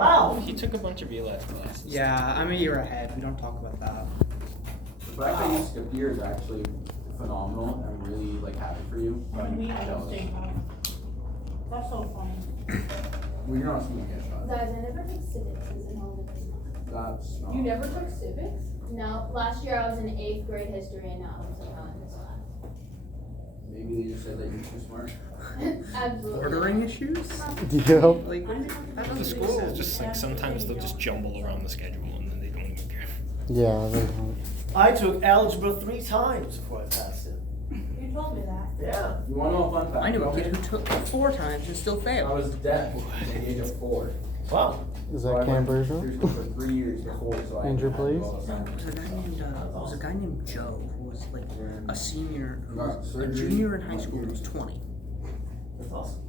Wow. He took a bunch of ELAS classes. Yeah, I'm a year ahead. We don't talk about that. The fact that you skipped year is actually phenomenal. I'm really happy for you. And we I'm are jealous. staying home. That's so funny. Well, you're not seeing get shot. Guys, I never took civics as an elementary. That's not. You never took civics? No, last year I was in 8th grade history and now I'm somehow in this class. Maybe they just said that you're too smart. Absolutely. Ordering issues? Yeah. Like, that doesn't The make school sense. just sometimes they'll just jumble around the schedule and then they don't even care. Yeah, they don't. I took algebra 3 times before I passed it. You told me that. Yeah. You want to know a fun fact? I knew a about kid me? who took 4 times and still I failed. was deaf at the age of 4. Wow. Is So I that went to Cambridge? Pearson for 3 years before, so I Andrew, had to do please? all the No, science. it was a guy named Joe who was like a senior, who Got was a surgery. junior in high school who was 20. That's awesome.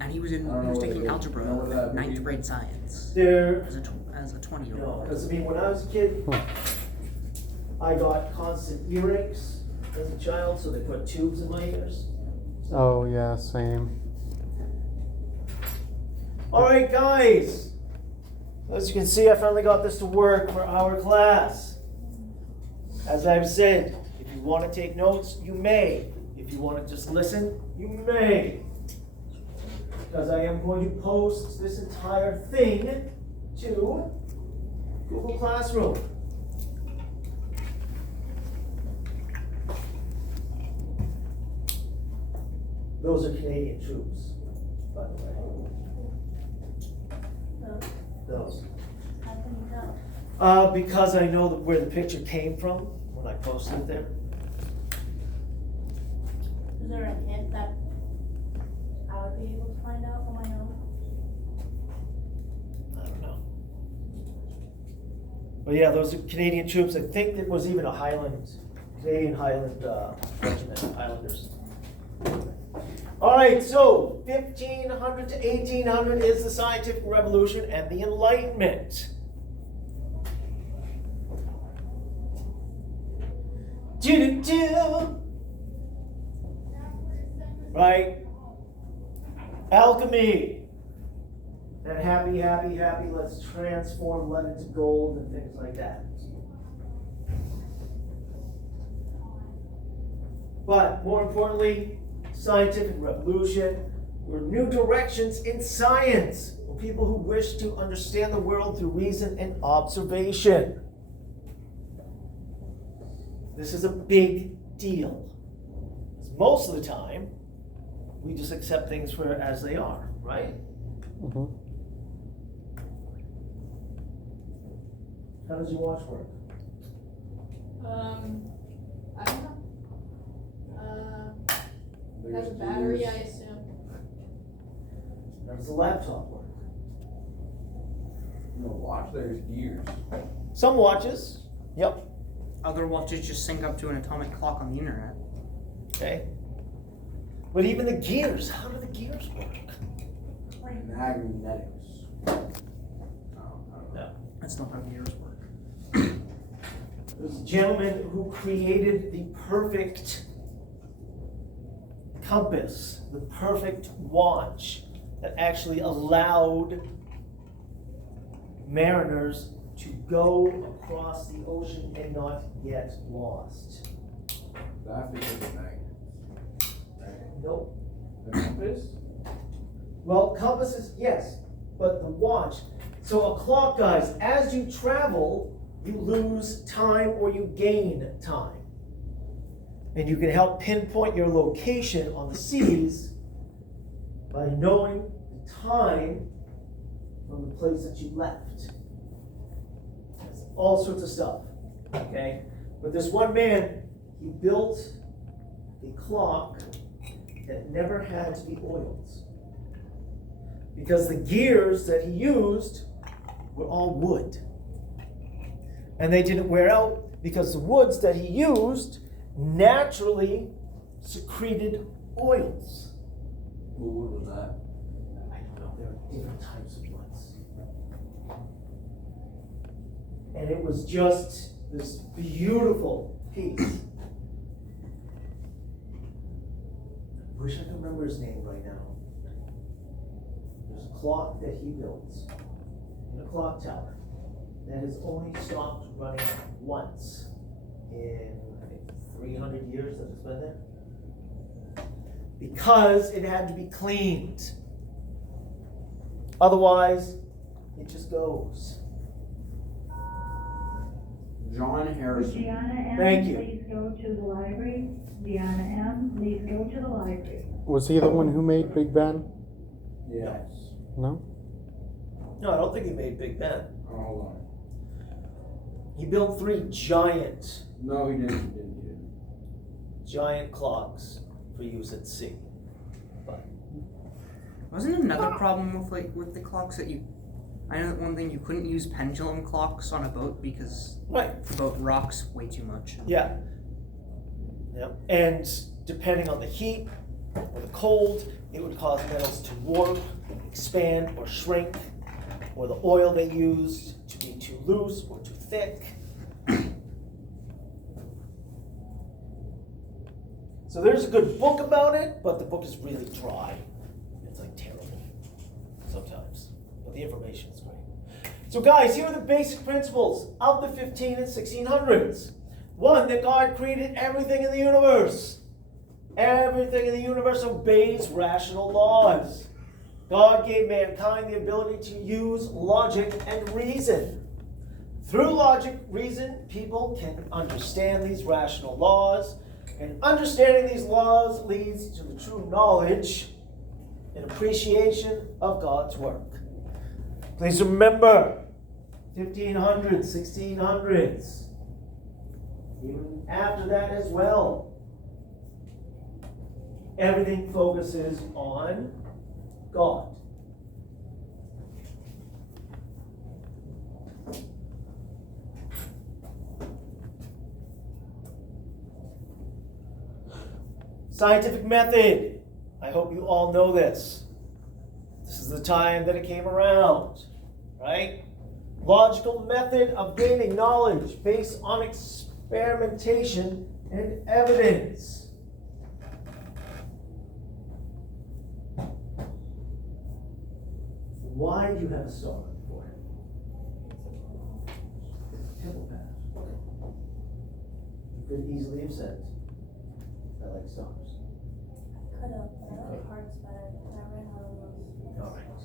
And he was I don't know what taking it is. algebra, You know what that would 9th be? grade science, There, as a 20-year-old. because I mean, when I was a kid, I got constant earaches as a child, so they put tubes in my ears. Oh, yeah, same. All right, guys. As you can see, I finally got this to work for our class. As I've said, if you want to take notes, you may. If you want to just listen, you may. Because I am going to post this entire thing to Google Classroom. Those are Canadian troops, by the way. No. Those. How can you tell? Because I know where the picture came from when I posted it there. Is there a hint that I would be able to find out on my own? I don't know. But yeah, those are Canadian troops. I think it was even a Canadian Highland regiment, Highlanders. All right, so 1500 to 1800 is the scientific revolution and the Enlightenment. Do-do-do. Right? Alchemy. And happy, happy, happy, let's transform lead into gold and things like that. But more importantly, scientific revolution were new directions in science for people who wish to understand the world through reason and observation. This is a big deal. Because most of the time, we just accept things for as they are, right? Mm-hmm. How does your watch work? I don't know. It has a battery, I assume. How does the laptop work? No, watch, there's gears. Some watches, yep, Other watches just sync up to an atomic clock on the internet. okay. But even the gears, how do the gears work? Magnetics. I don't know. That's not how gears work. There's a gentleman who created the perfect compass, the perfect watch that actually allowed mariners to go across the ocean and not get lost. That figures the magnets. Right? Nope. The compass? Well, compasses, yes, but the watch. So a clock, guys, as you travel, you lose time or you gain time. And you can help pinpoint your location on the seas by knowing the time from the place that you left. That's all sorts of stuff, okay? But this one man, he built a clock that never had to be oiled. Because the gears that he used were all wood. And they didn't wear out because the woods that he used naturally secreted oils. What wood was that? I don't know, there are different types of woods. And it was just this beautiful piece. I wish I could remember his name right now. There's a clock that he built. clock tower that has only stopped running once in, I think, 300 years that it's been there. Because it had to be cleaned. Otherwise, it just goes. John Would Harrison. Gianna M. Thank you. please go to the library? Gianna M., please go to the library. Was he the one who made Big Ben? Yes. No? No, I don't think he made Big Ben. Oh, hold on. He built 3 giant No, he didn't. He didn't. clocks for use at sea. But Wasn't another problem with the clocks that I know that one thing you couldn't use pendulum clocks on a boat because right, the boat rocks way too much. yeah. And depending on the heat or the cold, it would cause metals to warp, expand, or shrink, or the oil they used to be too loose or too thick. So there's a good book about it, but the book is really dry. It's like terrible sometimes, but the information is great. So guys, here are the basic principles of the 15 and 1600s. One, that God created everything in the universe. Everything in the universe obeys rational laws. God gave mankind the ability to use logic and reason. Through logic, reason, people can understand these rational laws, and understanding these laws leads to the true knowledge and appreciation of God's work. Please remember, 1500s, 1600s, even after that as well, everything focuses on God. Scientific method. I hope you all know this. This is the time that it came around, right? Logical method of gaining knowledge based on experimentation and evidence. Why do you have a star on your forehead? Temple path. You could easily have said, I like stars. Could have, but I like hearts better, because I ran out of those. All right.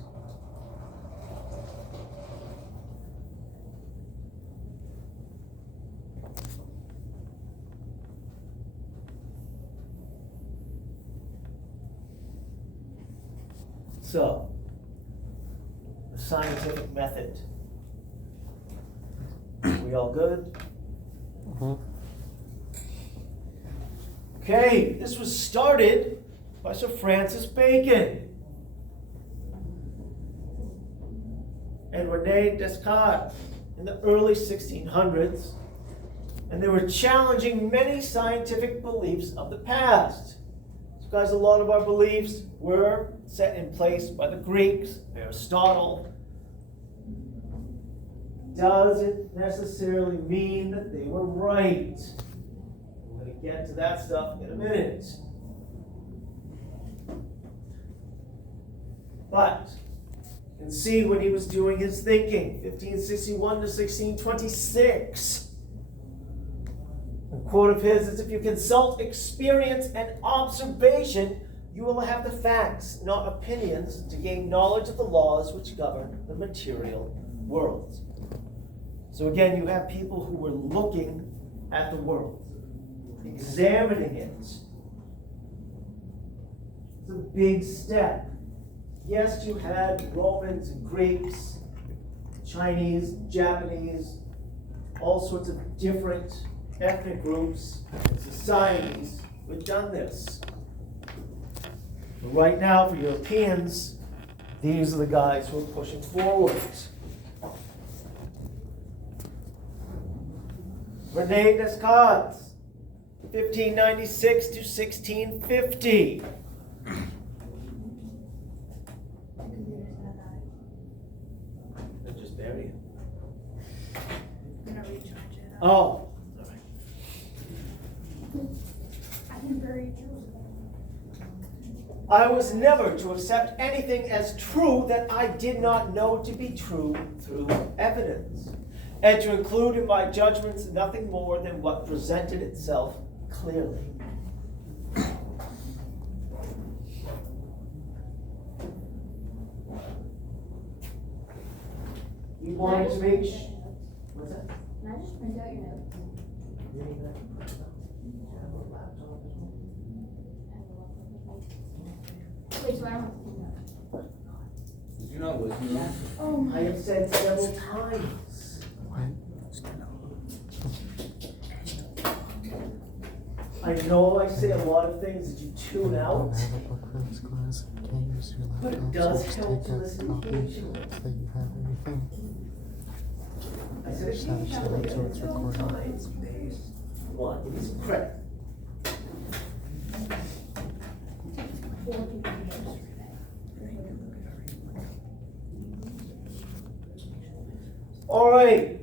So, the scientific method. We all good? Mm-hmm. Okay, this was started by Sir Francis Bacon and Rene Descartes in the early 1600s, and they were challenging many scientific beliefs of the past. So guys, a lot of our beliefs were set in place by the Greeks, Aristotle. Doesn't necessarily mean that they were right. We're going to get to that stuff in a minute. But you can see when he was doing his thinking, 1561 to 1626. A quote of his is, "If you consult experience and observation, you will have the facts, not opinions, to gain knowledge of the laws which govern the material world." So again, you have people who were looking at the world, examining it. It's a big step. Yes, you had Romans and Greeks, Chinese, Japanese, all sorts of different ethnic groups and societies who had done this. But right now, for Europeans, these are the guys who are pushing forward. Rene Descartes, 1596 to 1650. My computer's gonna die. Then just bury it. I'm gonna recharge it. Oh, all right. I can bury you. I was never to accept anything as true that I did not know to be true through evidence, and to include in my judgments nothing more than what presented itself clearly. You wanted to make what's that? Can I just print out your notes? Wait, so I don't have to print notes. Did you not listen to that? Oh I have said several times. I know I say a lot of things that you tune out, but it does help to listen occasionally. That you have everything. I said Just have it set up so it's several recording. times. Come on, give me some credit. All right,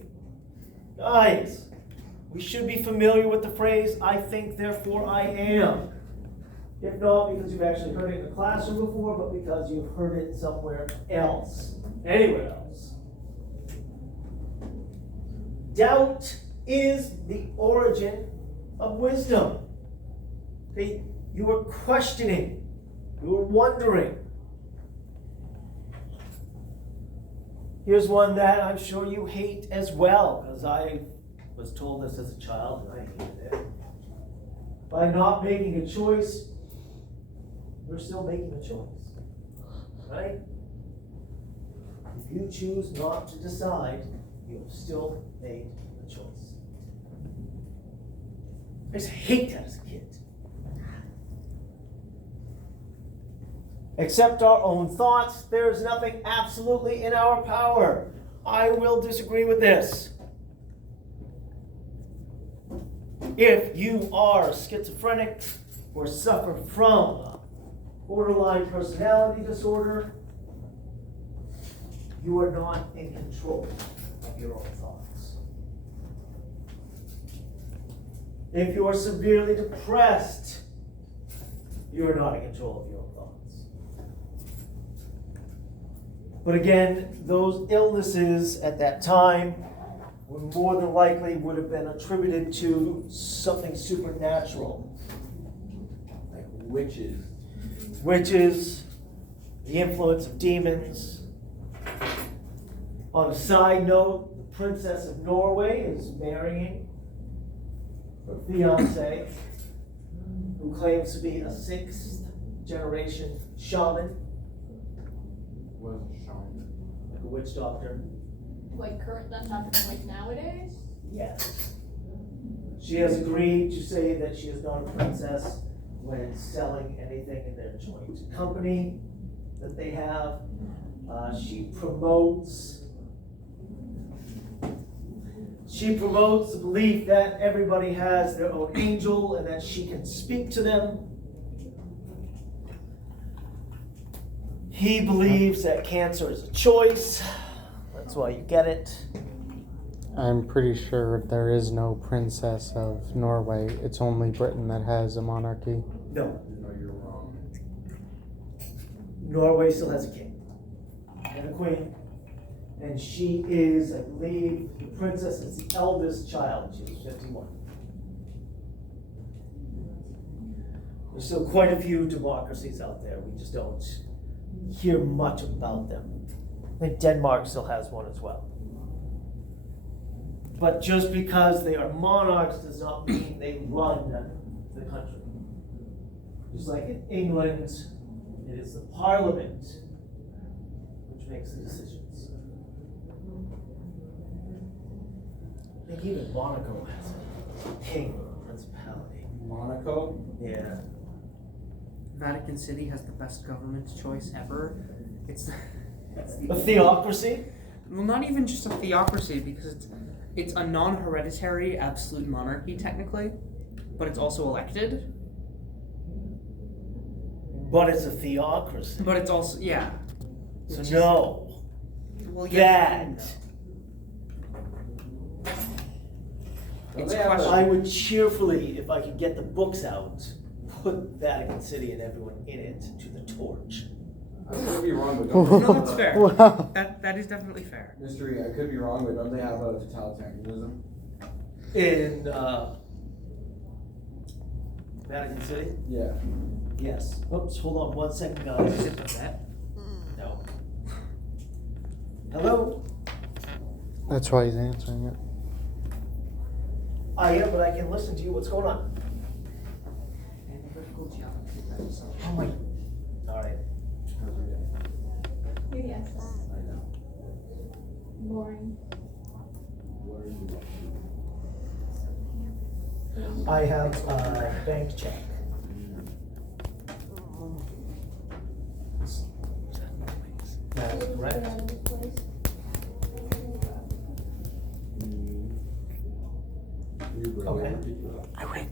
guys, we should be familiar with the phrase, I think, therefore I am. If not because you've actually heard it in the classroom before, but because you've heard it somewhere else, anywhere else. Doubt is the origin of wisdom. Okay? You are questioning, you are wondering. Here's one that I'm sure you hate as well, because I was told this as a child and I hated it. By not making a choice, you're still making a choice, right? If you choose not to decide, you have still made a choice. I used to hate that as a kid. Accept our own thoughts. There is nothing absolutely in our power. I will disagree with this. If you are schizophrenic or suffer from borderline personality disorder, you are not in control of your own thoughts. If you are severely depressed, you are not in control of your own thoughts. But again, those illnesses at that time would more than likely would have been attributed to something supernatural. Like witches. Witches, the influence of demons. On a side note, the Princess of Norway is marrying her fiance, who claims to be a 6th generation shaman, Was a shaman. like a witch doctor. Like current, that's happening like nowadays? Yes. She has agreed to say that she is not a princess when selling anything in their joint company that they have. She promotes the belief that everybody has their own angel and that she can speak to them. He believes that cancer is a choice. That's why you get it. I'm pretty sure there is no princess of Norway. It's only Britain that has a monarchy. No, No, you're wrong. Norway still has a king and a queen. And she is, I believe, the princess is the eldest child. She was 51. There's still quite a few democracies out there. We just don't hear much about them. I think Denmark still has one as well. But just because they are monarchs does not mean they run the country. Just like in England, it is the parliament which makes the decisions. I think even Monaco has a king or a principality. Monaco? Yeah. Vatican City has the best government choice ever. It's A theocracy? well, not even just a theocracy, because it's a non-hereditary absolute monarchy technically, but it's also elected. But it's a theocracy. But it's also So Which is- no. well, yes and That. no. Don't It's they have question- I would cheerfully, if I could get the books out, put Vatican City and everyone in it to the torch. I could be wrong, but No, don't that's fair. Wow. That is definitely fair. Mystery, I could be wrong, but don't they have a totalitarianism? In Vatican City? Yeah. Yes. Oops, hold on 1 second, guys. Is it that? No. Hello? That's why he's answering it. I am, but I can listen to you. What's going on? Oh my. All right. Yes. I know. Boring. What are you watching? I have a bank check. That's correct. Okay. I win.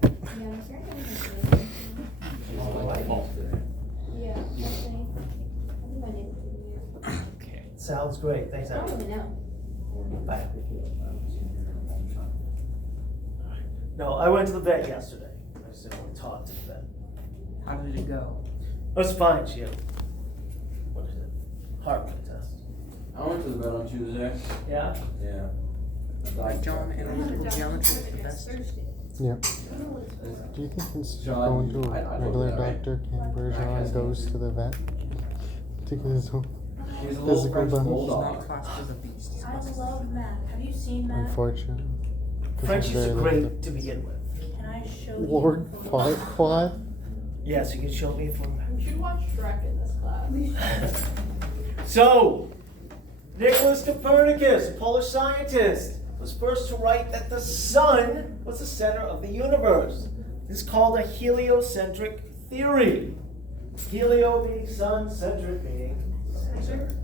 All right. Yeah, I think my neighbor did it. Okay. Sounds great. Thanks, I don't Adam. even know. Bye. No, I went to the vet yesterday. I just didn't want to talk to the vet. How did it go? It was fine. She had, what is it? Heart rate test. I went to the vet on Tuesday. Yeah? Yeah. Like John, analytical geometry is the best. Yep. Do you think instead of John, going to I a don't regular know, right? doctor, Cambridge goes to the vet to get his own He's a little physical French done? He's bulldog. not classed as a beast. He's I classed as a love Matt. Have you seen Matt? Unfortunate. 'Cause Frenchies he's are very great limited. to begin with. Can I show you? Lord the Farquaad? Yes, you can show me from. We should watch Shrek in this class. So, Nicholas Copernicus, a Polish scientist, was first to write that the sun was the center of the universe. This is called a heliocentric theory. Helio being sun, centric meaning center.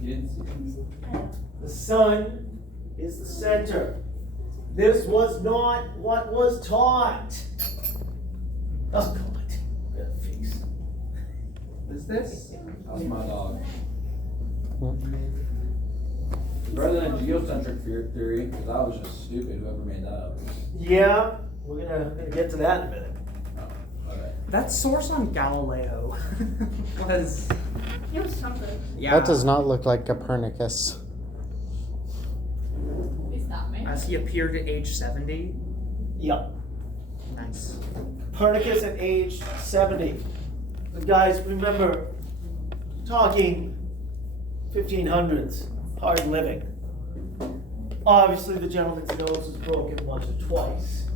You didn't see I know. The sun is the center. This was not what was taught. Oh, God. Got a face. Is this? That's my dog. What? Rather than geocentric theory, because that was just stupid, whoever made that up. Yeah, we're gonna get to that in a minute. Oh, okay. That source on Galileo was It was something. yeah. That does not look like Copernicus. At least not me. As he appeared at age 70. Yep. Nice. Copernicus at age 70. The guys, remember, talking 1500s, hard living. Obviously, the gentleman's nose was broken once or twice.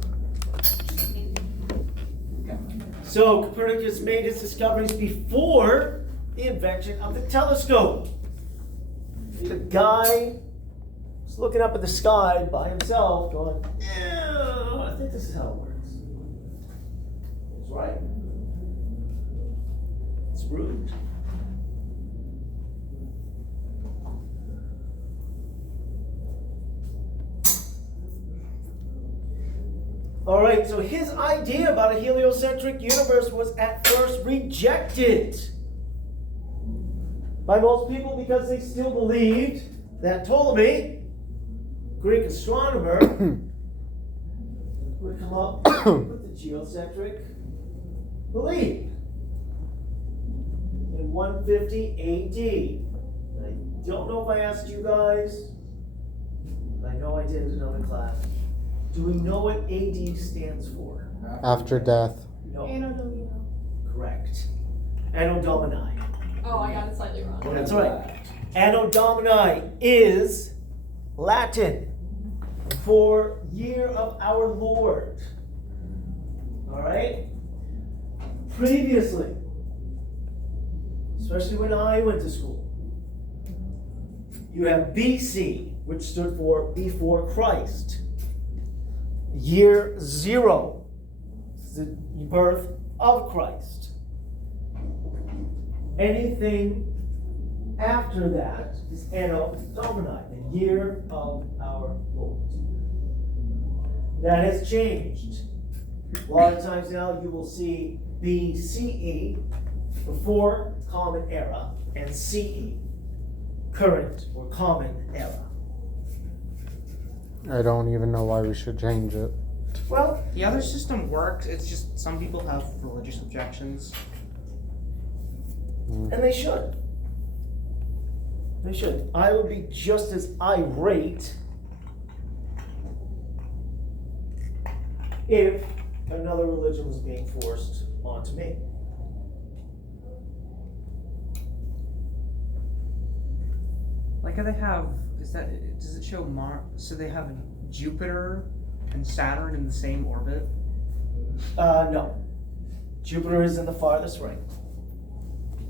So, Copernicus made his discoveries before the invention of the telescope. The guy was looking up at the sky by himself, going, "Ew, I think this is how it works." That's right. It's rude. All right, so his idea about a heliocentric universe was at first rejected by most people because they still believed that Ptolemy, Greek astronomer, would come up with the geocentric belief in 150 AD. I don't know if I asked you guys, but I know I did in another class. Do we know what AD stands for? After death. No. Anno Domini. Correct. Anno Domini. Oh, I got it slightly wrong. That's right. Anno Domini is Latin for year of our Lord. All right? Previously, especially when I went to school, you have BC, which stood for before Christ. Year 0, the birth of Christ. Anything after that is Anno Domini, the year of our Lord. That has changed. A lot of times now you will see BCE, before Common Era, and CE, current or Common Era. I don't even know why we should change it. Well, The other system works, it's just some people have religious objections. and they should. They should. I would be just as irate if another religion was being forced onto me. Like, they have, does it show so they have Jupiter and Saturn in the same orbit? No. Jupiter is in the farthest ring.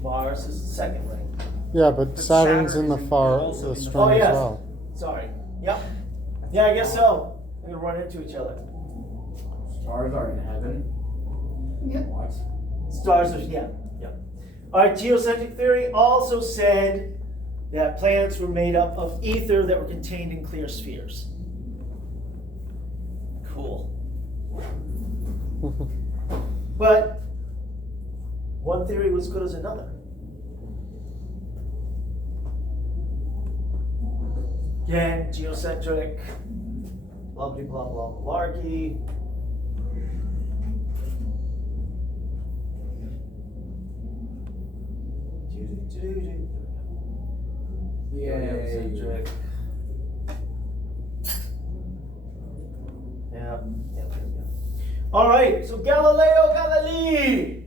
Mars is the second ring. Yeah, but But Saturn's Saturn in the is far also the in the- string Oh, as yes. well. Sorry. Yep. Yeah, I guess so. We're gonna run into each other. Stars are in heaven. What? Stars are, yeah. Alright, geocentric theory also said that planets were made up of ether that were contained in clear spheres. Cool. But one theory was as good as another. Again, geocentric, blah blah blah blah malarkey. Geocentric. Yeah. All right, so Galileo Galilei,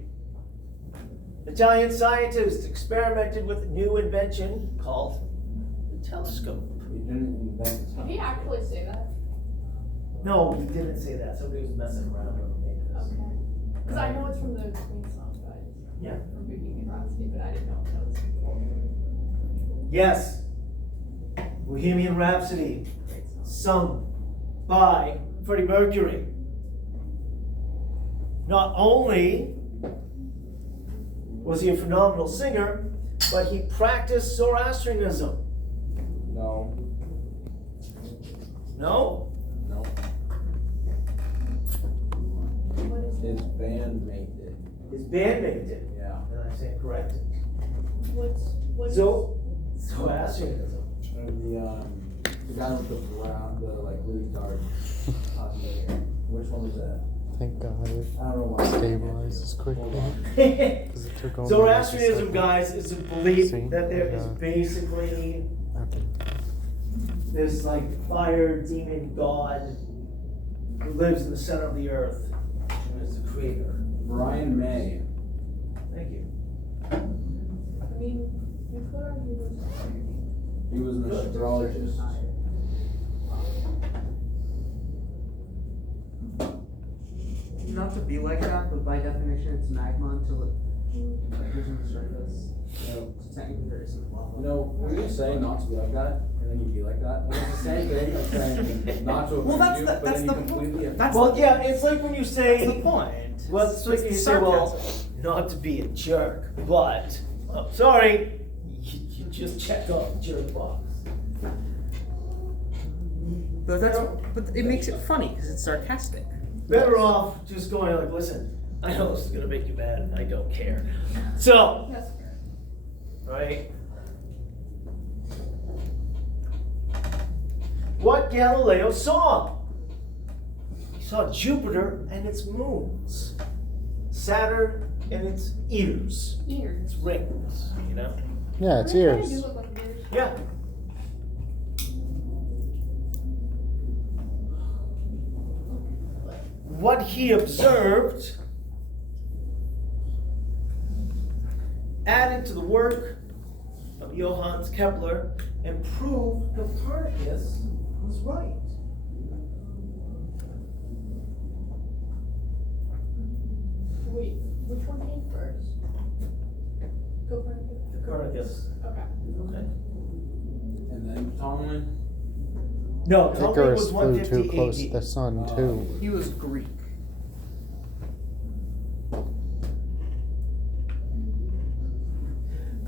Italian scientist, experimented with a new invention called the telescope. We didn't invent Did it. he actually say that? No, he didn't say that. Somebody was messing around when he made this. Okay. Because I know it's from the Queen song, guys. Yeah. From Bohemian Rhapsody, but I didn't know if that was before. Yes, Bohemian Rhapsody, Great song. sung by Freddie Mercury. Not only was he a phenomenal singer, but he practiced Zoroastrianism. No. No? No. What is His bandmate did. His bandmate did. Yeah. And I stand corrected. what's Zoroastrianism. The guy with the brown, the like really dark hair. Which one was that? Thank God it I don't know why. stabilizes quickly. Hold on. Because it took only Zoroastrianism, just a guys, is a belief See? that there is Yeah. basically second. Okay. this like fire demon god who lives in the center of the earth and is the creator. Brian May. Thank you. I mean, you could argue this. He was an astrologist. Not to be like that, but by definition, it's magma until it appears on the surface. So technically, there isn't lava. You know, when you say not to be like that, and then you be like that, like, it's the same thing as saying not to agree Well, that's you, the- but that's then you the completely That's Well, the, yeah, it's like when you that's the say, point. well, it's like you say, well, not to be a jerk, but I'm sorry, you just check off the jerk box. But but it makes it funny because it's sarcastic. Better off just going like, listen, I know this is gonna make you mad, and I don't care. So, That's fair. right? What Galileo saw? He saw Jupiter and its moons, Saturn and its ears, Ears. its rings, you know? Yeah, it's They kinda ears. do look like ears. Yeah. What he observed added to the work of Johannes Kepler and proved Copernicus was right. Wait, which one came first? Copernicus. Copernicus. Okay. Okay. And then Ptolemy. No, Ptolemy Icarus was flew too 150 close to AD. the sun, too. He was Greek.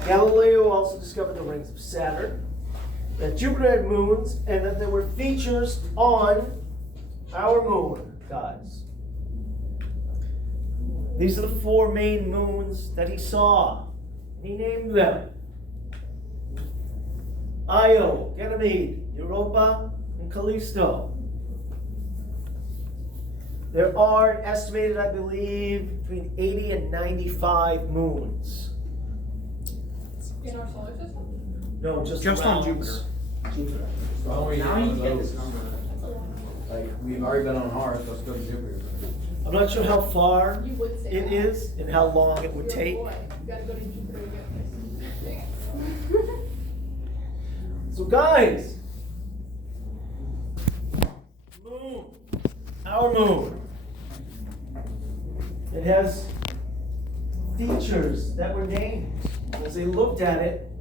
Galileo also discovered the rings of Saturn, that Jupiter had moons, and that there were features on our moon, guys. These are the four main moons that he saw. He named them Io, Ganymede, Europa, and Callisto. There are an estimated, I believe, between 80 and 95 moons. In our solar system? No, just on around Jupiter. Jupiter. Why don't we Now get you one of get this those? number. That's a lot. Like, we've already been on Mars, let's go to Jupiter. I'm not sure how far You would say it that. is and how long it would You're a take. boy. You gotta go to Jupiter to get this. So guys, moon, our moon, it has features that were named. As they looked at it,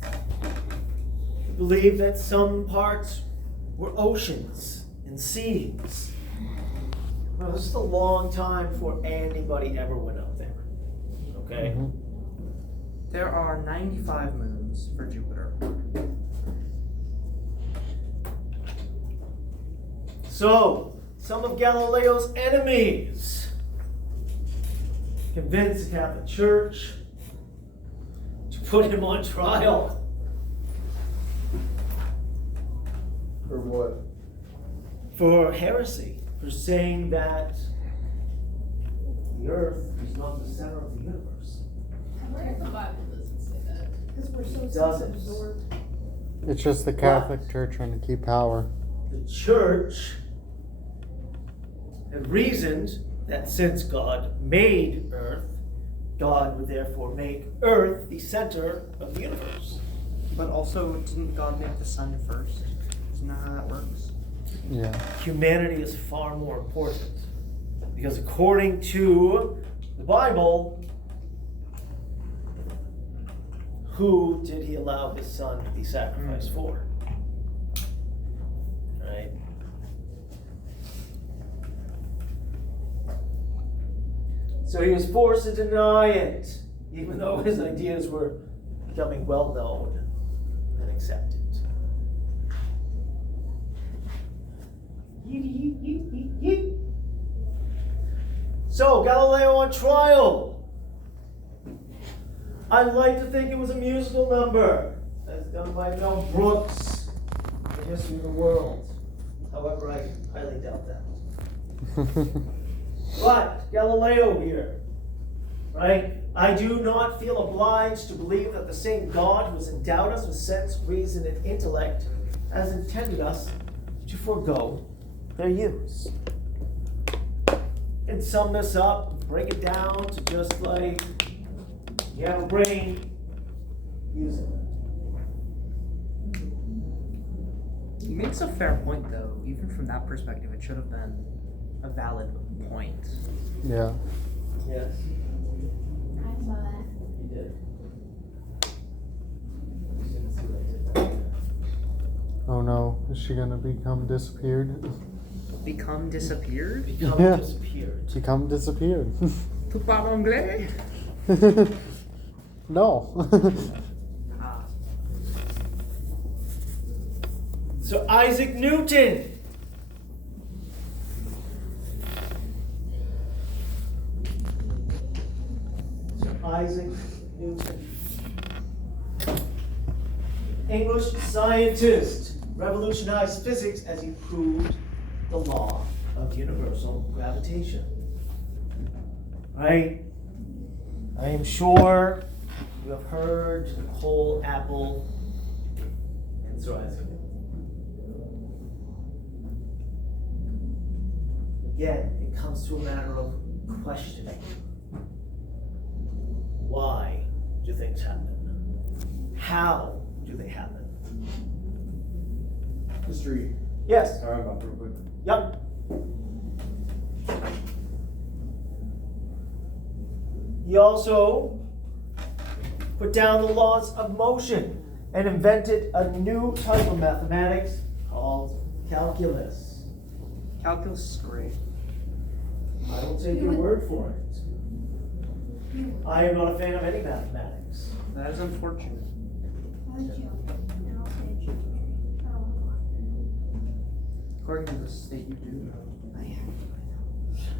they believed that some parts were oceans and seas. Well, this is a long time before anybody ever went up there. Okay? Mhm. There are 95 moons for Jupiter. So, some of Galileo's enemies convinced the Catholic Church to put him on trial. For what? For heresy, for saying that the earth is not the center of the universe. Where in the Bible does it say that? Because we're so Doesn't. self-absorbed. It's just the Catholic Church trying to keep power. The church had reasoned that since God made earth, God would therefore make earth the center of the universe. But also, didn't God make the sun first? Isn't that how that works? Yeah. Humanity is far more important. Because according to the Bible, who did he allow his son to be sacrificed for? Right? So he was forced to deny it, even though his ideas were becoming well known and accepted. So, Galileo on trial. I like to think it was a musical number, as done by Mel Brooks in the History of the World. However, I highly doubt that. But, Galileo here, right? I do not feel obliged to believe that the same God who has endowed us with sense, reason, and intellect has intended us to forego their use. And sum this up, break it down to just like, you have a brain, use it. He makes a fair point, though. Even from that perspective, it should have been a valid point. Yeah. Yes, I saw that. you did. Just didn't see what I did there. Oh no, is she gonna become disappeared? Become disappeared? Become Yeah. disappeared. Become disappeared. Tu parles anglais? No. Ah. So Isaac Newton. So Isaac Newton. English scientist, revolutionized physics as he proved the law of universal gravitation. Right? I am sure you have heard the whole apple and Sir Isaac Newton. Again, it comes to a matter of questioning. Why do things happen? How do they happen? History. Yes. Sorry about that real quick. Yep. He also put down the laws of motion and invented a new type of mathematics called calculus. Calculus is great. I will take your word for it. I am not a fan of any mathematics. That is unfortunate. According to the state, you do.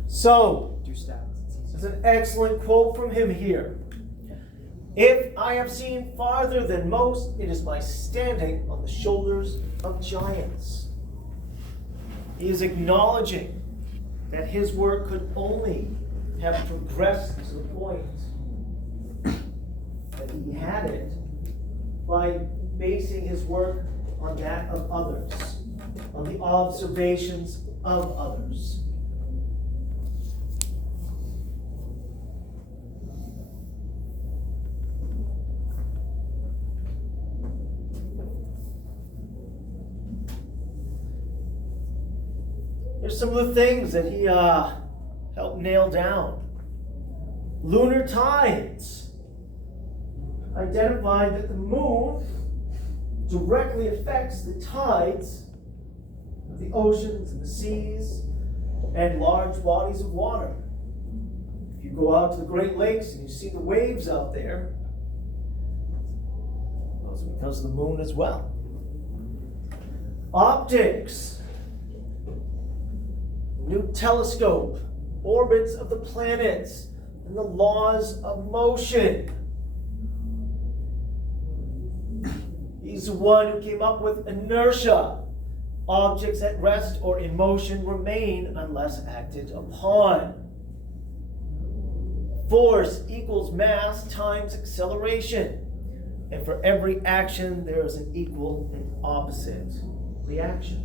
So, Do stats. It's easy. there's an excellent quote from him here. If I have seen farther than most, it is by standing on the shoulders of giants. He is acknowledging that his work could only have progressed to the point that he had it by basing his work on that of others, on the observations of others. Here's some of the things that he helped nail down. Lunar tides identified that the moon directly affects the tides of the oceans and the seas and large bodies of water. If you go out to the Great Lakes and you see the waves out there, those are because of the moon as well. Optics. New telescope, orbits of the planets, and the laws of motion. He's the one who came up with inertia. Objects at rest or in motion remain unless acted upon. Force equals mass times acceleration. And for every action, there is an equal and opposite reaction.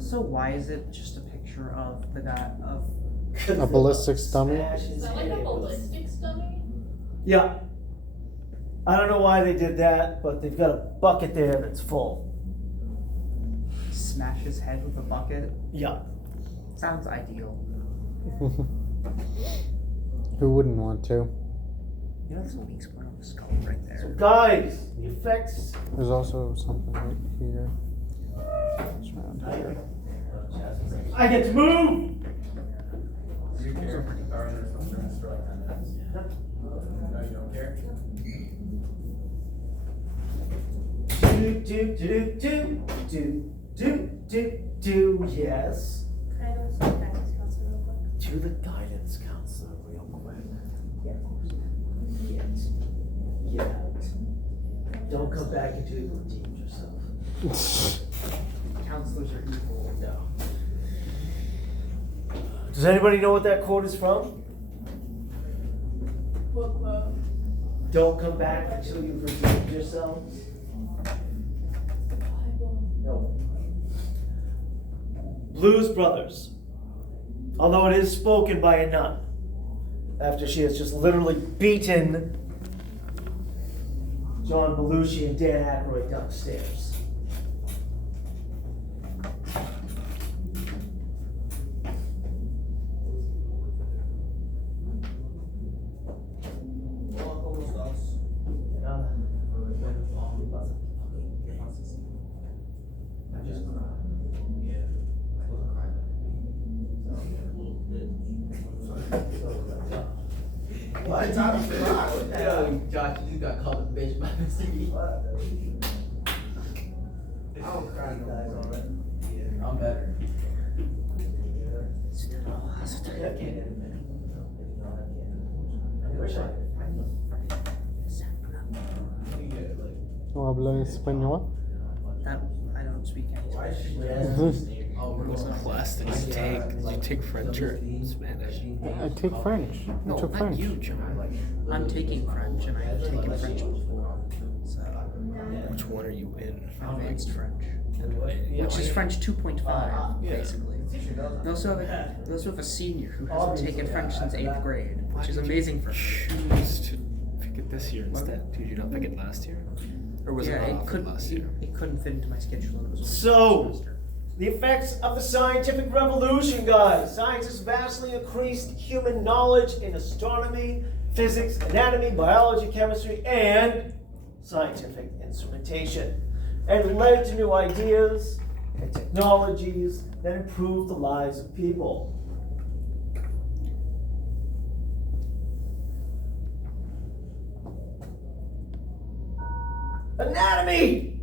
So why is it just a picture of the guy of? A ballistics dummy? Smash his Is that like a head with- ballistics dummy? Yeah. I don't know why they did that, but they've got a bucket there that's full. Smash his head with a bucket? Yeah. Sounds ideal. Who wouldn't want to? You know, there's a weak spot on the skull right So there. guys, the effects. There's also something right here. It's around here. I get to move! Do you care? Or is there something for like 10 minutes? No, you don't care? Do, yes. Can I go to the guidance counselor real quick? To the guidance counselor real quick. Yet. Don't come back into it and redeem yourself. Counselors are evil. No. Does anybody know what that quote is from? What quote? Don't come back until you've redeemed yourselves. Bible. No. Blues Brothers, although it is spoken by a nun, after she has just literally beaten John Belushi and Dan Aykroyd downstairs. Why time to rock with that? Yo, Josh, you got called a bitch by Mr. E. I don't cry no more. I'm better. ¿No habla español? That I don't speak any Why Spanish. should we Oh, we're What going class did you take? Did you take French or Spanish? I take French. I No, took not French. you, John. I'm taking French, and I've taken French before. So, Which one are you in? advanced French. Yeah, Which is right. French 2.5, Yeah. basically. They also have a senior who hasn't taken French since 8th grade, which is amazing for her. Choose to pick it this year instead. Did you not pick it last year? Or was Yeah, it not it offered couldn't. last year? It couldn't fit into my schedule, and it was only So- one semester. The effects of the scientific revolution, guys. Science has vastly increased human knowledge in astronomy, physics, anatomy, biology, chemistry, and scientific instrumentation, and led to new ideas and technologies that improve the lives of people. Anatomy!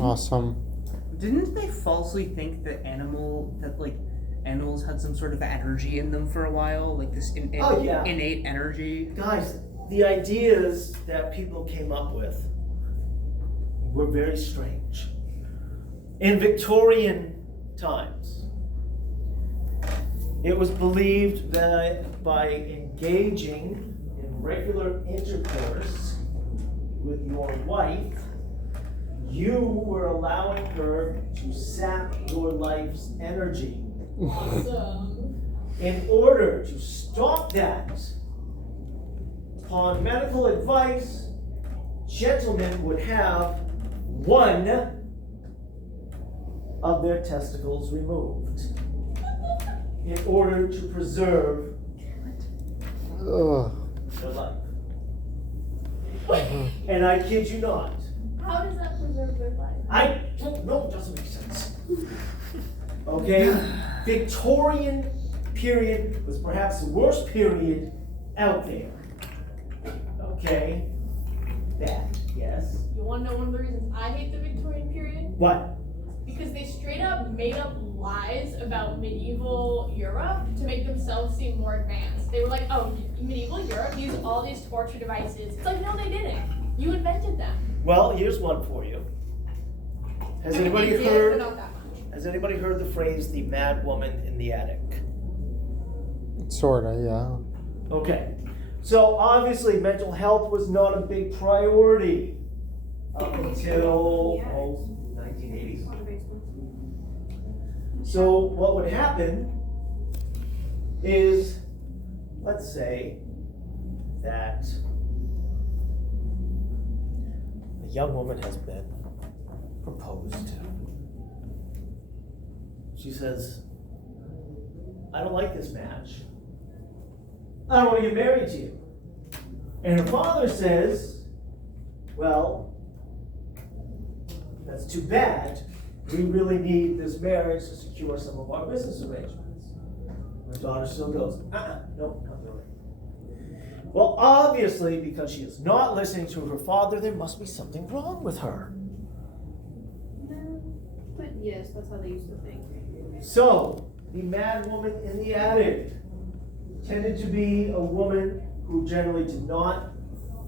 Awesome. Didn't they falsely think that animals had some sort of energy in them for a while, like this Oh, yeah. innate energy? Guys, the ideas that people came up with were very strange. In Victorian times, it was believed that by engaging in regular intercourse with your wife, you were allowing her to sap your life's energy. Awesome. In order to stop that, upon medical advice, gentlemen would have one of their testicles removed in order to preserve Ugh. their life. And I kid you not. How does that preserve their life? I don't know, it doesn't make sense. Okay? Victorian period was perhaps the worst period out there. Okay? Bad, yes. You wanna know one of the reasons I hate the Victorian period? What? Because they straight up made up lies about medieval Europe to make themselves seem more advanced. They were like, oh, medieval Europe used all these torture devices. It's like, no, they didn't. You invented them. Well, here's one for you. Has I mean, anybody they did, heard? but not that much. Has anybody heard the phrase "the mad woman in the attic"? Sorta, yeah. Okay. So obviously, mental health was not a big priority up until 1980s. So what would happen is, let's say that a young woman has been proposed to. She says, I don't like this match. I don't want to get married to you. And her father says, well, that's too bad. We really need this marriage to secure some of our business arrangements. Her daughter still goes, nope, not really. Well, obviously, because she is not listening to her father, there must be something wrong with her. No, but yes, that's how they used to think. So, the mad woman in the attic tended to be a woman who generally did not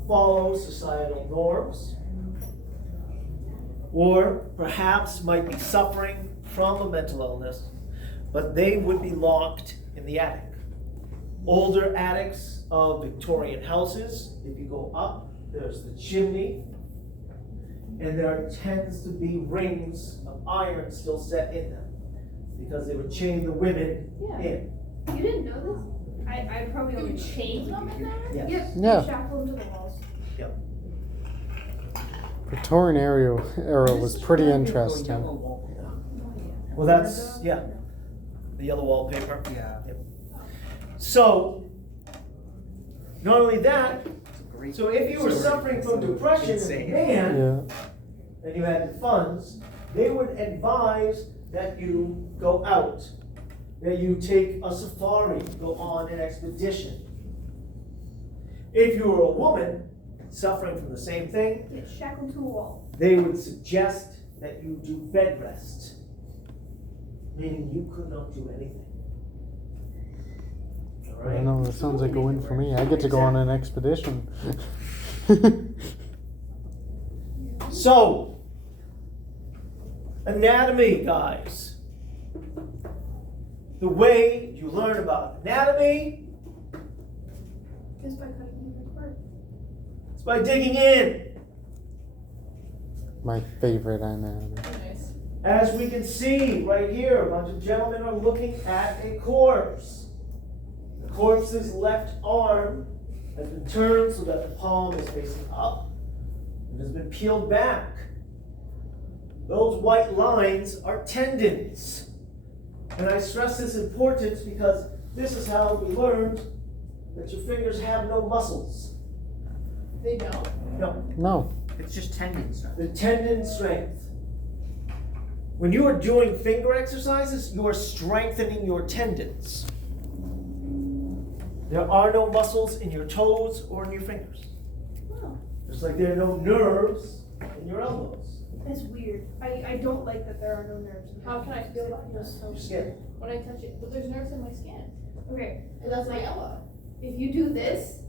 follow societal norms, or perhaps might be suffering from a mental illness, but they would be locked in the attic. Older attics of Victorian houses, if you go up, there's the chimney, and there tends to be rings of iron still set in them, because they would chain the women in. You didn't know this? I probably You only chained them in there? Yes. Yes, Yeah. you shackle them to the walls. Victorian era was pretty interesting. Well, that's, the yellow wallpaper. Yeah. So, not only that, so if you were suffering from depression as a man, Yeah. and you had funds, they would advise that you go out, that you take a safari, go on an expedition. If you were a woman suffering from the same thing, Get shackled to a wall. they would suggest that you do bed rest, meaning you could not do anything. All I right? don't know, that sounds like a win for me. I get to go on an expedition. So, anatomy, guys. The way you learn about anatomy Just by cutting them apart. is by digging in. My favorite anatomy. Nice. As we can see right here, a bunch of gentlemen are looking at a corpse. The corpse's left arm has been turned so that the palm is facing up and has been peeled back. Those white lines are tendons. And I stress this importance because this is how we learned that your fingers have no muscles. They don't? No, No. It's just tendon stuff. the tendon strength. When you are doing finger exercises, you are strengthening your tendons. There are no muscles in your toes or in your fingers. Oh, Just like there are no nerves in your elbows. that's weird. I don't like that there are no nerves. in How can I feel that? Feels so Your skin. When I touch it, but there's nerves in my skin. Okay, And that's my elbow. if you do this,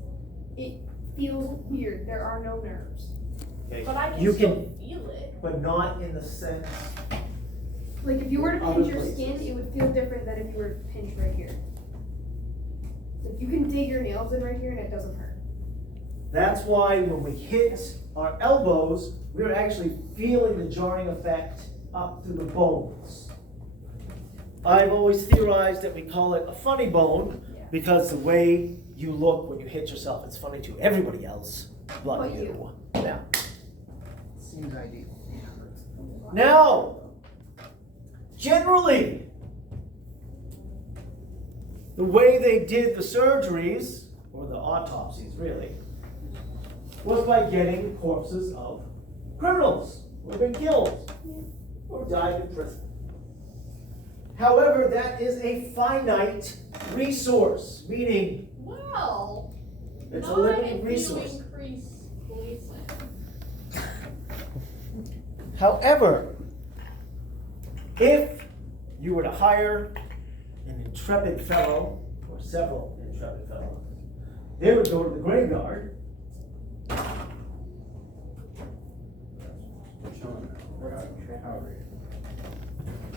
it feels weird. There are no nerves. Okay? But I can You still can, feel it. but not in the sense. Like if you were to Other pinch your places. skin, it would feel different than if you were to pinch right here. Like you can dig your nails in right here and it doesn't hurt. That's why when we hit our elbows, we're actually feeling the jarring effect up through the bones. I've always theorized that we call it a funny bone because the way you look when you hit yourself, it's funny to everybody else but But you. Now, Seems ideal. now, generally, the way they did the surgeries, or the autopsies really, was by getting corpses of criminals who had been killed or died in prison. However, that is a finite resource, meaning Well, it's a not limited if you resource. increase policing. However, if you were to hire an intrepid fellow, or several intrepid fellows, they would go to the graveyard.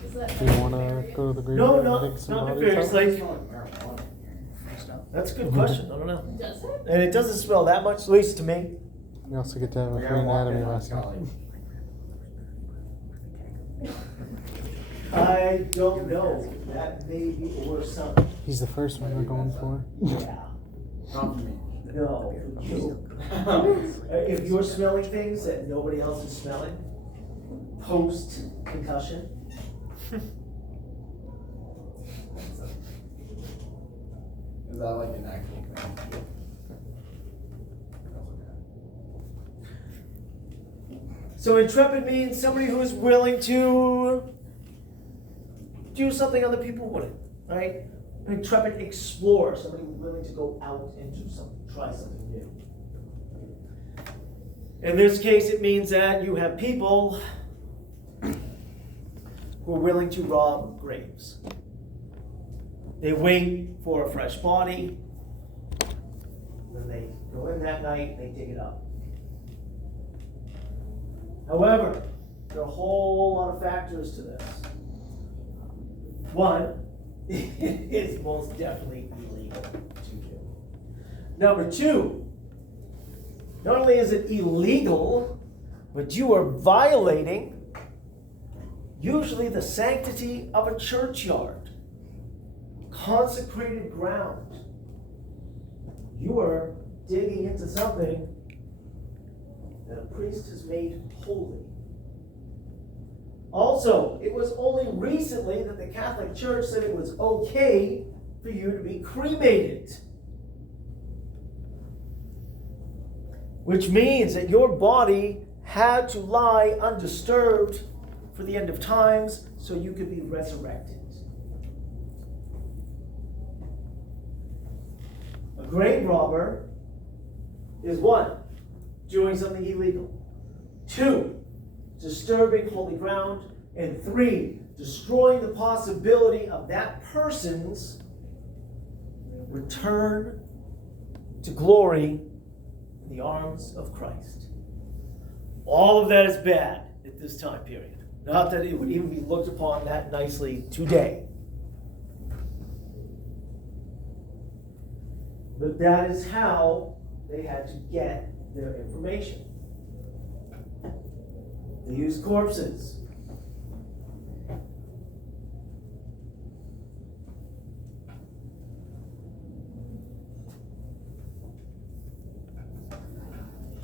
Is that Do you want to go to the No, graveyard and dig some not bodies nefarious. out? Like, that's a good question. I don't know. Does it? And it doesn't smell that much, at least to me. You also get to have a free anatomy lesson. I don't know. That may be or something. He's the first one we're going for. Yeah. Not for me. No. You. If you're smelling things that nobody else is smelling, post concussion. Is that like an actual thing? So intrepid means somebody who is willing to do something other people wouldn't, right? An intrepid explorer, somebody willing to go out and do something, try something new. In this case, it means that you have people who are willing to rob graves. They wait for a fresh body, then they go in that night, they dig it up. However, there are a whole lot of factors to this. One, it is most definitely illegal to do. Number two, not only is it illegal, but you are violating usually the sanctity of a churchyard, consecrated ground. You are digging into something that a priest has made holy. Also, it was only recently that the Catholic Church said it was okay for you to be cremated. Which means that your body had to lie undisturbed for the end of times so you could be resurrected. A grave robber is one, doing something illegal. Two, disturbing holy ground. And three, destroying the possibility of that person's return to glory in the arms of Christ. All of that is bad at this time period. Not that it would even be looked upon that nicely today. But that is how they had to get their information. They used corpses.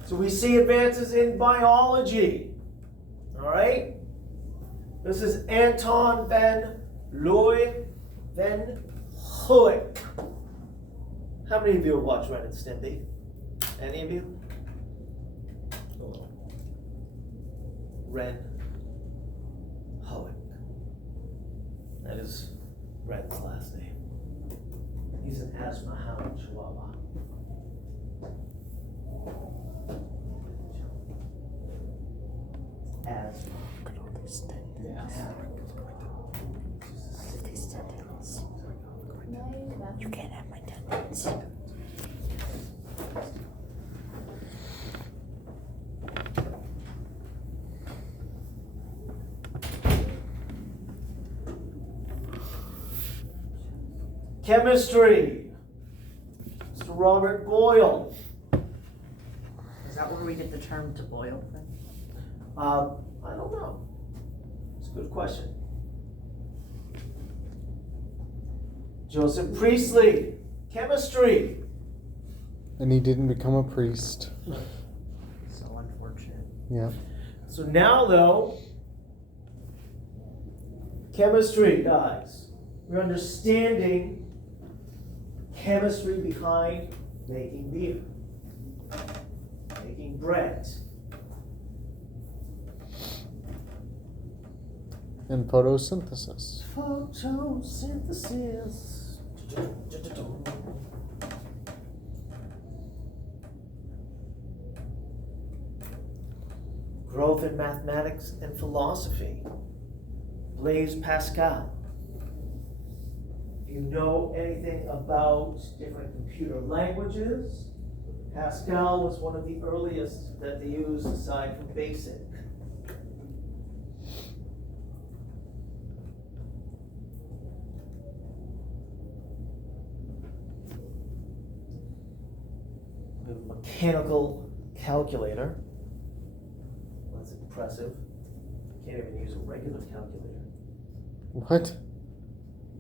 So we see advances in biology. All right? This is Anton van Leeuwen van Hoek. How many of you have watched Ren and Stimpy? Any of you? Ren Hoek. That is Ren's last name. He's an asthma hound chihuahua. Asthma. Look at all these tendons. Yeah. These tendons. You can't have my tendons. Chemistry. Mr. Robert Boyle. Is that where we get the term to boil then? I don't know. It's a good question. Joseph Priestley. Chemistry. And he didn't become a priest. So unfortunate. Yeah. So now, though, chemistry, guys. We're understanding chemistry behind making beer, making bread. And photosynthesis. Photosynthesis. Growth in mathematics and philosophy. Blaise Pascal. If you know anything about different computer languages, Pascal was one of the earliest that they used aside from BASIC. We have a mechanical calculator. That's impressive. Can't even use a regular calculator. What?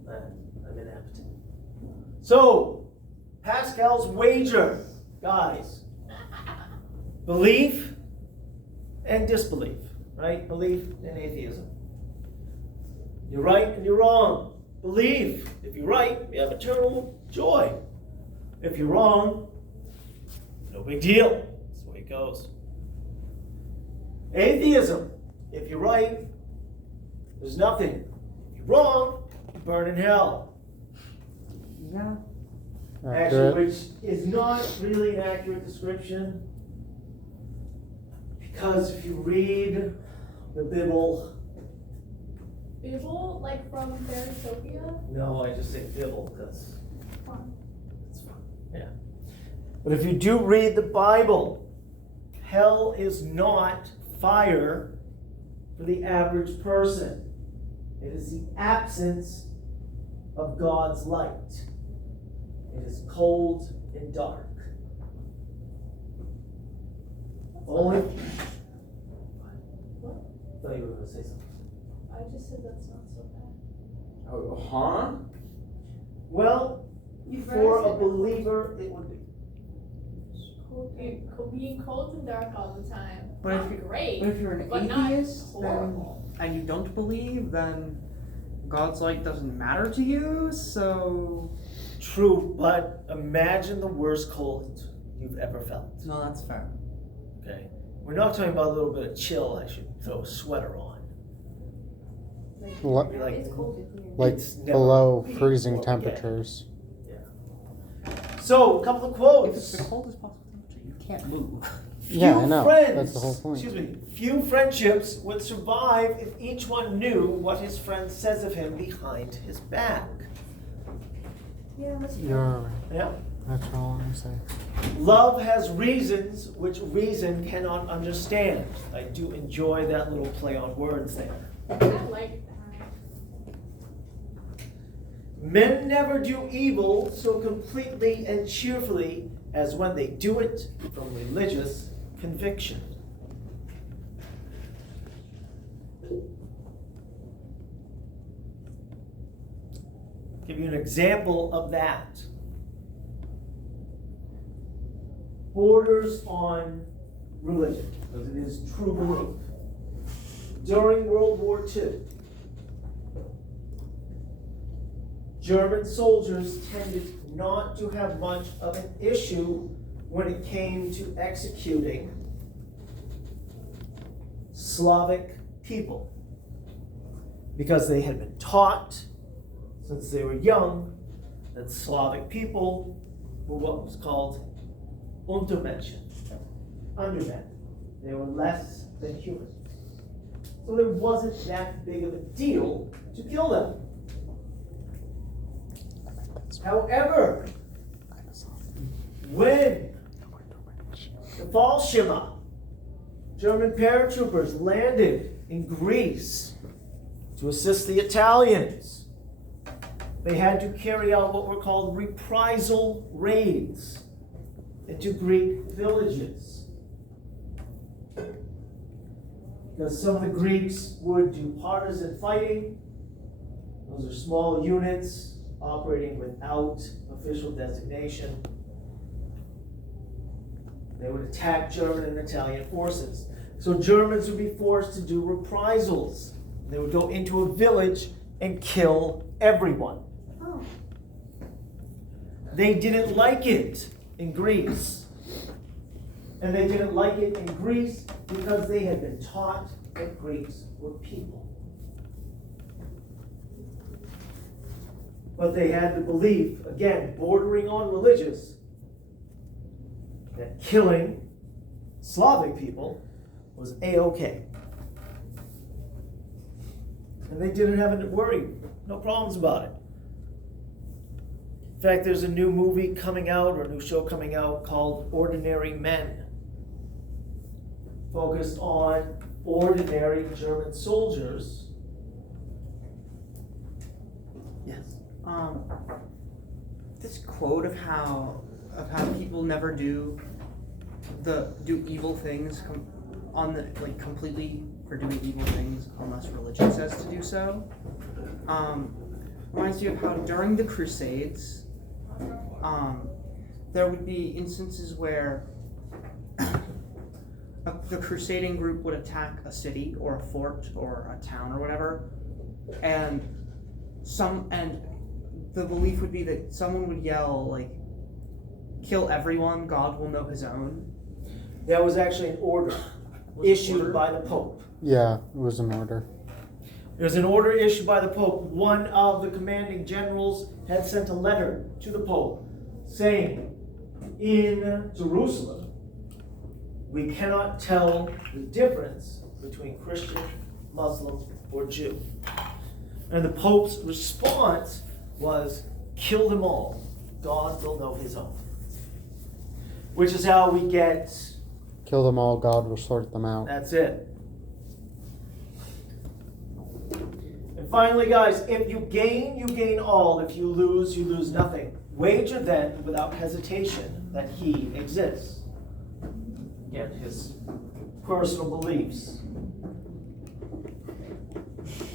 I'm inept. So, Pascal's wager, guys. Belief and disbelief, right? Belief and atheism. You're right and you're wrong. Belief, if you're right, you have eternal joy. If you're wrong, no big deal. That's the way it goes. Atheism, if you're right, there's nothing. If you're wrong, you burn in hell. Yeah. Actually, Accurate. which is not really an accurate description. Because if you read the Bible, Bible, like from Theosophia? no, I just say Bible because Fun. it's fun. Yeah. But if you do read the Bible, hell is not fire for the average person. It is the absence of God's light. It is cold and dark. Only. What? Thought you were going to say something. I just said that's not so bad. Oh, huh? Well, You'd for rather a say believer, it would be. Being cold and dark all the time. But if Not you- great, But if you're an but not atheist, then horrible. and you don't believe, then God's light doesn't matter to you. So True, but imagine the worst cold you've ever felt. no, that's fair. Okay? We're not talking about a little bit of chill. I should throw a sweater on. Lo- Be like, It's cold in here. Like it's never below been freezing before again. temperatures. So, a couple of If it's quotes. the coldest possible temperature, you can't move. Yeah, I Few know. friends, That's the whole point. Excuse me. Few friendships would survive if each one knew what his friend says of him behind his back. Yeah, that's fair. You're right. Yeah. That's all I'm saying. Love has reasons which reason cannot understand. I do enjoy that little play on words there. I like that. Men never do evil so completely and cheerfully as when they do it from religious conviction. Give you an example of that. Borders on religion, because it is true belief. During World War II, German soldiers tended not to have much of an issue when it came to executing Slavic people, because they had been taught since they were young that Slavic people were what was called Untermenschen, undermen. They were less than human. So there wasn't that big of a deal to kill them. However, when the Fallschirme, German paratroopers, landed in Greece to assist the Italians, they had to carry out what were called reprisal raids into Greek villages. Because some of the Greeks would do partisan fighting. Those are small units operating without official designation. They would attack German and Italian forces. So Germans would be forced to do reprisals. They would go into a village and kill everyone. Oh. They didn't like it in Greece. And they didn't like it in Greece because they had been taught that Greeks were people. But they had the belief, again, bordering on religious, that killing Slavic people was A-okay. And they didn't have to worry, no problems about it. In fact, there's a new movie coming out, or a new show coming out called Ordinary Men, focused on ordinary German soldiers. Yes. This quote of how people never do evil things completely for doing evil things unless religion says to do so. Reminds me of how during the Crusades, there would be instances where the crusading group would attack a city or a fort or a town or whatever, and the belief would be that someone would yell like, "Kill everyone, God will know his own." That was actually an order issued by the Pope. Yeah, it was an order. There's an order issued by the Pope. One of the commanding generals had sent a letter to the Pope saying, in Jerusalem, we cannot tell the difference between Christian, Muslim, or Jew. And the Pope's response was, kill them all. God will know his own. Which is how we get... Kill them all, God will sort them out. That's it. And finally, guys, if you gain all. If you lose nothing. Wager then, without hesitation, that he exists. Again, his personal beliefs.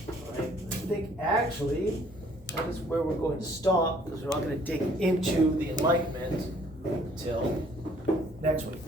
All right. I think actually that is where we're going to stop, because we're not going to dig into the Enlightenment until next week.